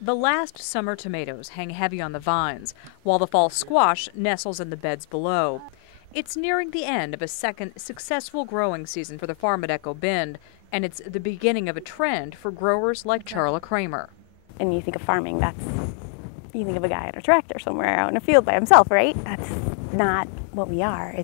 The last summer tomatoes hang heavy on the vines, while the fall squash nestles in the beds below. It's nearing the end of a second successful growing season for the farm at Echo Bend, and it's the beginning of a trend for growers like Charla Kramer. And you think of farming, you think of a guy on a tractor somewhere out in a field by himself, right? That's not what we are.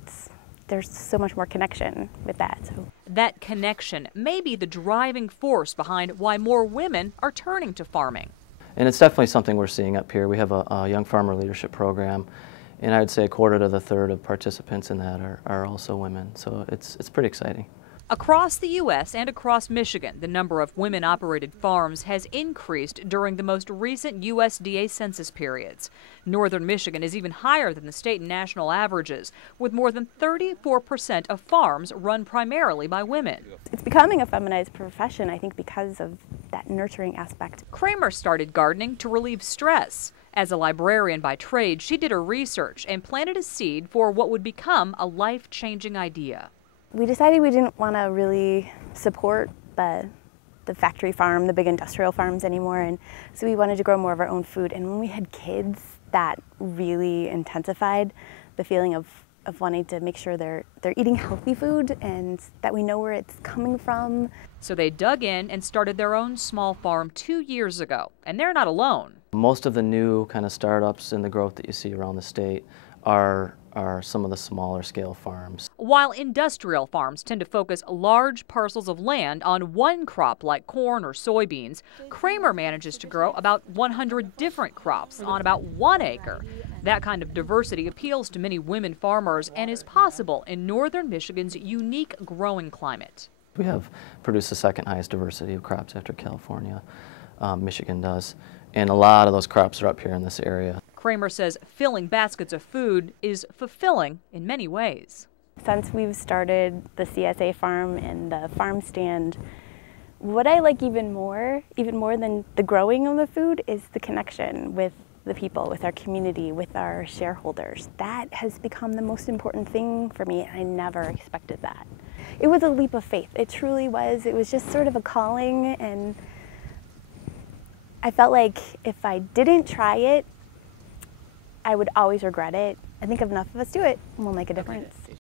There's so much more connection with that. That connection may be the driving force behind why more women are turning to farming. And it's definitely something we're seeing up here. We have a young farmer leadership program, and I would say a quarter to the third of participants in that are also women. So it's pretty exciting. Across the U.S. and across Michigan, the number of women-operated farms has increased during the most recent USDA census periods. Northern Michigan is even higher than the state and national averages, with more than 34% of farms run primarily by women. It's becoming a feminized profession, I think, because of that nurturing aspect. Kramer started gardening to relieve stress. As a librarian by trade, she did her research and planted a seed for what would become a life-changing idea. We decided we didn't want to really support the factory farm, the big industrial farms anymore, and so we wanted to grow more of our own food. And when we had kids, that really intensified the feeling of wanting to make sure they're eating healthy food and that we know where it's coming from. So they dug in and started their own small farm 2 years ago, and they're not alone. Most of the new kind of startups and the growth that you see around the state are some of the smaller scale farms. While industrial farms tend to focus large parcels of land on one crop like corn or soybeans, Kramer manages to grow about 100 different crops on about 1 acre. That kind of diversity appeals to many women farmers and is possible in northern Michigan's unique growing climate. We have produced the second highest diversity of crops after California. Michigan does. And a lot of those crops are up here in this area. Kramer says filling baskets of food is fulfilling in many ways. Since we've started the CSA farm and the farm stand, what I like even more than the growing of the food is the connection with the people, with our community, with our shareholders. That has become the most important thing for me, and I never expected that. It was a leap of faith. It truly was. It was just sort of a calling, and I felt like if I didn't try it, I would always regret it. I think if enough of us do it, we'll make a difference.